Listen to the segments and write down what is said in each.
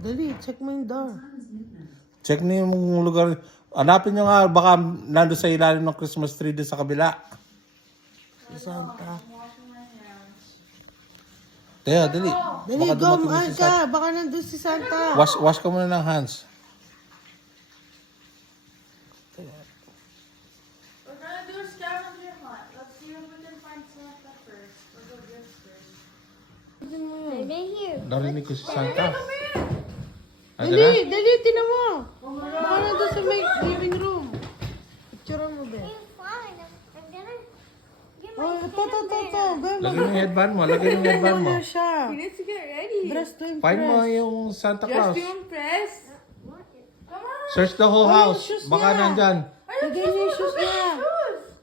Dali, check mo yung door. Check niyo yung lugar. Hanapin nyo nga, baka nando sa ilalim ng Christmas tree din sa kabila. Si Santa. Teo, dali. Dali, Baka dumating na gumaan si Santa. ka. Baka nandun si Santa. Wash ka muna ng hands. We're gonna do a scavenger hunt. Let's see if we can find Santa first. We'll go gifts first. Maybe here. Narinig ko si Santa. Ano na? Dali, dali, tinan mo. Baka nandun sa may living room. Picture mo, be. I'm fine. I'm gonna get my Oh, ito. Lagyan mo yung headband mo. Lagyan mo yung headband mo. Ano siya? We need to get ready. Dress to impress. Find mo yung Santa Claus. Just to impress. Come on. Search the whole Oh, yung house. shoes Baka niya. nandyan. Lagay niyo yung shoes niya.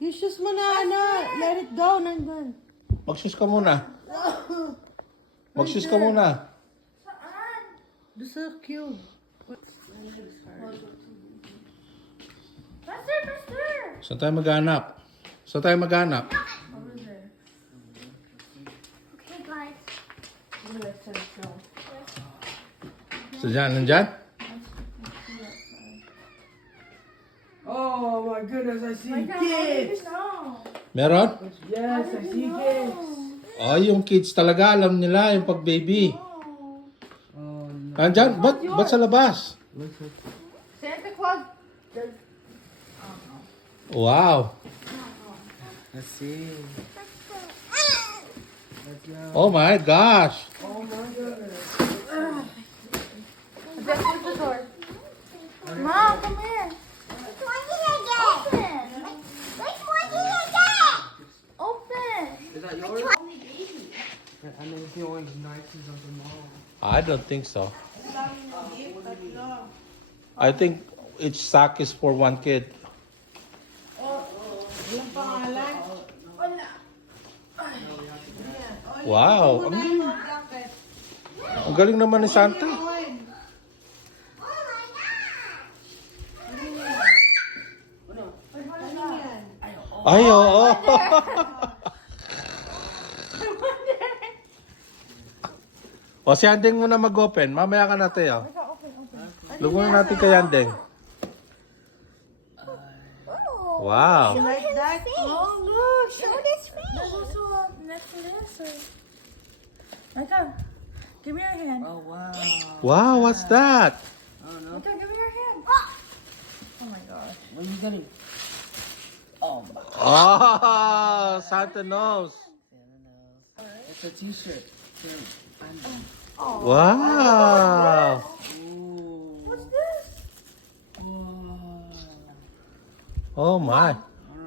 Yung shoes mo na, let it go, nandun. Mag-shoes ka muna. Mag-shoes ka muna. Do so cute. Faster. Saan tayo maghanap? Over there. Okay, guys. So dyan, nandyan? Oh my goodness, I see I can't believe it now. Meron? Yes, I see kids. Oh, yung kids talaga, alam nila yung pag-baby. Nandyan? Ba't sa labas? Santa Claus. Wow. Let's see. Oh my gosh. Oh my goodness. Just close the door. Mom, come here. Which one did I get? Which one did I get? Open. Is that yours? I mean, it's the orange nicest of them all. I don't think so. I think each sack is for one kid. Ilang pangalan? Wow. Ang galing naman ni Santa. Oh my god. Ay, oo. O, si Andeng muna mag-open. Mamaya ka natin, oh. Lugunan natin kay Andeng. Oh. Wow. You like that? Oh, look. Show this face. There's also a next to this. Micah, give me your hand. Oh, wow. Wow, what's that? I don't know. Micah, give me your hand. Oh my gosh. What are you getting? Oh, my. Oh, Santa knows. It's a t-shirt. Wow. Ooh. What's this? Oh, my.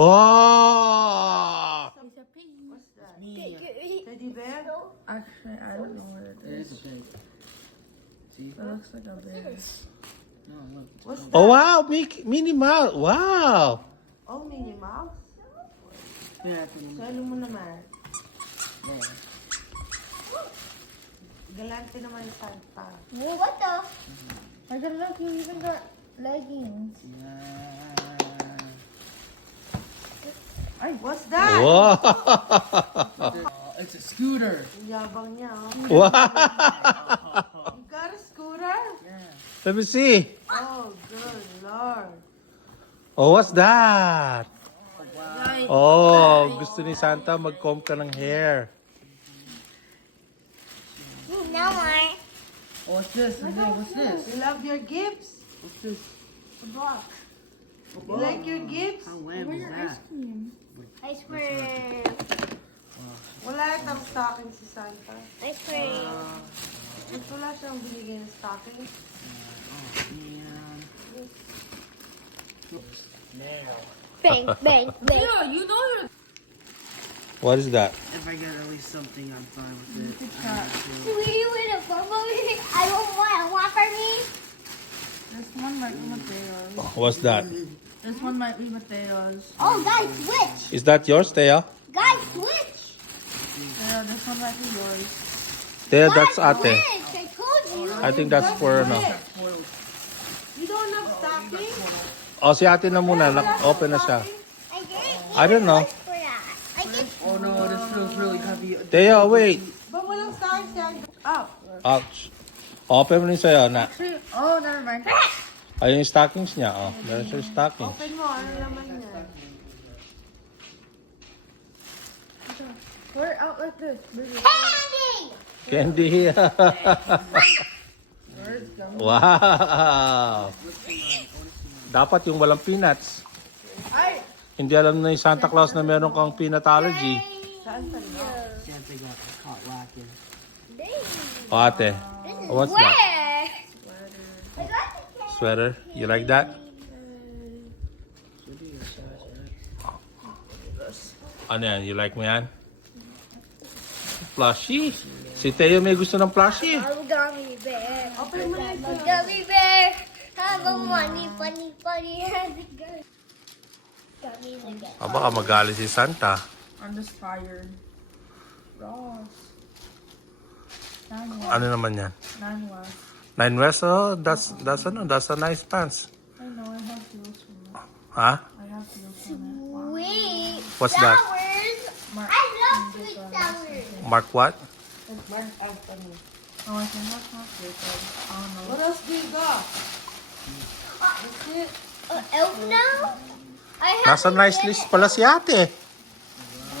Oh. It's a pig. Teddy bear? Actually, I don't know what it It is. is a pig. See? It looks like a bear. No, look. It's What's Oh, that? wow. Minnie Mouse. Wow. Oh, Minnie Mouse? Yeah, I think Salo mo naman. there. Galante naman yung Santa. What the? Micah, look, you even got leggings. What's that? Wow. Oh, it's a scooter. Ang yabang niya, oh. Wow. You got a scooter? Yeah. Let me see. Oh, good Lord. Oh, what's that? Oh, gusto ni Santa mag-comb ka ng hair. No more. Oh, what's this? What's this? You love your gifts? What's this? A block. You like your gifts? How lame Where's is your ice that? cream? Ice cream. Wala itang stocking si Santa. Ice cream. Ba't wala siyang binigay ng stocking? Bang, bang, bang. Yeah, you know you're. What is that? If I get at least something, I'm fine with it. We would have bubble. I don't want a Whopper me. This one might be Mateo's. What's that? This one might be Mateo's. Oh, guys, switch. Is that yours, Thea? Guys, switch. Yeah, this one might be yours. Thea, that's Guys, ate. switch. I told you. I think that's for ano. You don't have stocking? Oh, si ate na muna. Open na siya. I didn't I don't know. ask for that. I just Oh no, this feels really heavy. Thea, wait. Ba walang stocking siya? Oh, Ouch. Open mo rin sa'yo, na. Oh, never mind. Ayun yung stockings niya, oh. Meron siya stockings. Open mo, ano laman niya? We're out like this. Candy! Candy. Wow! Dapat yung walang peanuts. Ay! Hindi alam na yung Santa Claus na meron kang peanut allergy. Santa got caught lacking. O ate, what's that? Where? I got the candy. Sweater? You like that? Ano yan? You like mo yan? Plushie? Si Teo may gusto ng plushie. I'm a gummy bear. Open mo na I'm a gummy bear. Have a money, funny, funny. Gummies again. Baka magalit si Santa. I'm just tired. Ross. Ano naman yan? 9 left. 9 West? Oh, that's a nice pants. I know, I have feels from it. Ha? I have feels from it. Sweet What's that? sours. I love sweet sours. Mark what? It's burnt out on me. Oh, I think that's not good. I don't know. What else do you got? Elf now? I have Nasa to nice get list pala si ate.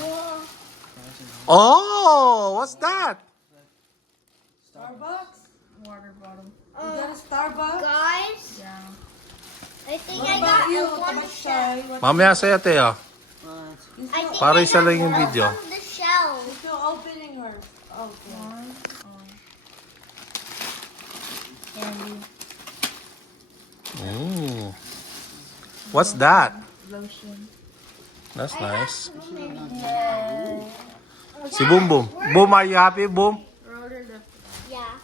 Oh. Oh, what's that? Starbucks? Water bottle. You got a Starbucks? Guys, Yeah. I think What I about got you? elf on the shelf. What Mamaya sa'yo, Teo. I think Para I isa got lang yung elf video. on the shelf. Still opening her. Okay. Candy. What's that? Lotion. That's nice. Yeah. Si Boom Boom. Boom, are you happy, Boom? Yeah.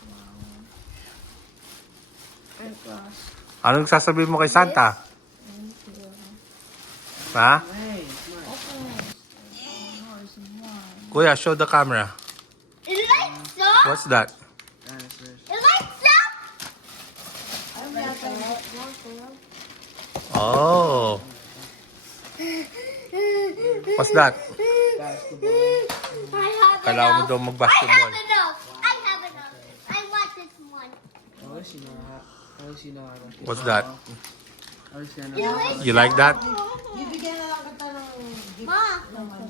And glass. Anong sasabihin mo kay Santa? Ha? Hey, smart. Kuya, show the camera. It lights up. What's that? Dinosaurs. It lights up. Ano yata yung box mo, Kuya? Oh. What's that? Basketball. I have Kailangan mo enough. daw I mag-basketball. have enough. I have enough. I want this one. At least you know how. At least you know how to. What's that? At least you It know. lights You like that? Bibigyan na lang kita ng gift Ma, naman.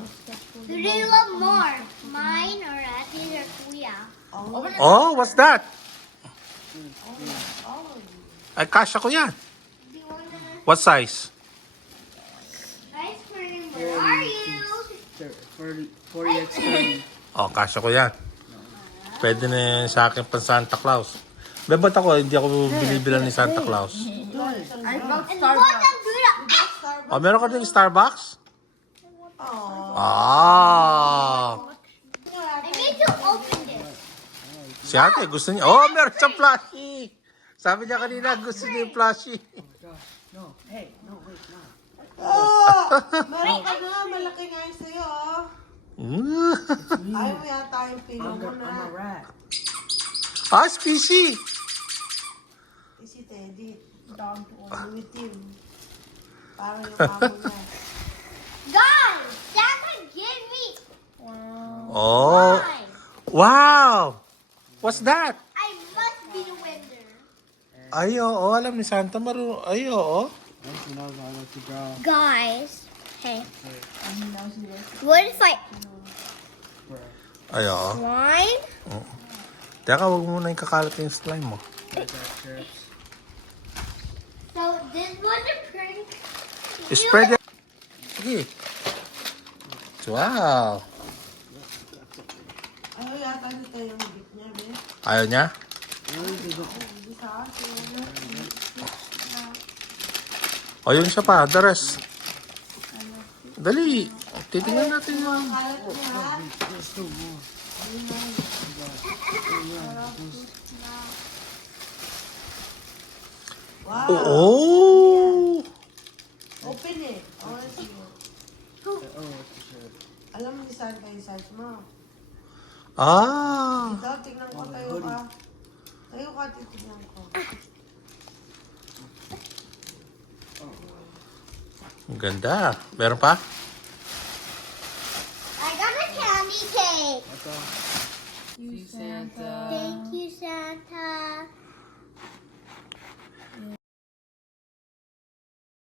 who do you love more? Mine or Ati's or Kuya? Oh, what's that? Ay, kasha ko yan. Do you want to What size? ice cream? Where are you? 40x30. Oh, kasha ko yan. Pwede na yan sa akin pang Santa Claus. Ba't ako, hindi ako binibilan ni Santa Claus. I bought And what Starbucks. I'm doing? Oh, meron ka din Starbucks? Oh. Ah. I need to open this. Si ate, gusto niya. Oh, meron siyang plushie. Sabi niya kanina, gusto niya yung plushie. No. Hey. No. Wait. No. Oh! Meron ka na. Malaki nga yun sa'yo, oh. Mm. Ayaw mo yata yung pino mo I'm a na. rat. Ah, squishy. Si Teddy. Dog toy. Lumitim. Parang yung amo niya. Guys, Santa give me Oh. mine. Wow. What's that? I must be the winner. Ay, oo. Alam ni Santa Maru. Ay, oo. At least you know how to draw. Guys, hey. What if I Ay, oo. wine? Teka, huwag mo na yung kakalat yung slime mo. So this was a prank. Spread it. Sige. Wow. Ayaw yata dito yung gift niya, be. Ayaw niya? Hindi sa akin. O, yun siya pa. The rest. Dali. Titingnan natin yung... Kalat niya, ha? Wow. Oh! Open it. Oh, sige. Alam mo ni Santa yung size mo. Ah! Ito, tignan ko. Tayo ka. Tayo ka, titignan ko. Ang ganda. Meron pa? I got a candy cake. See Santa. Thank you, Santa.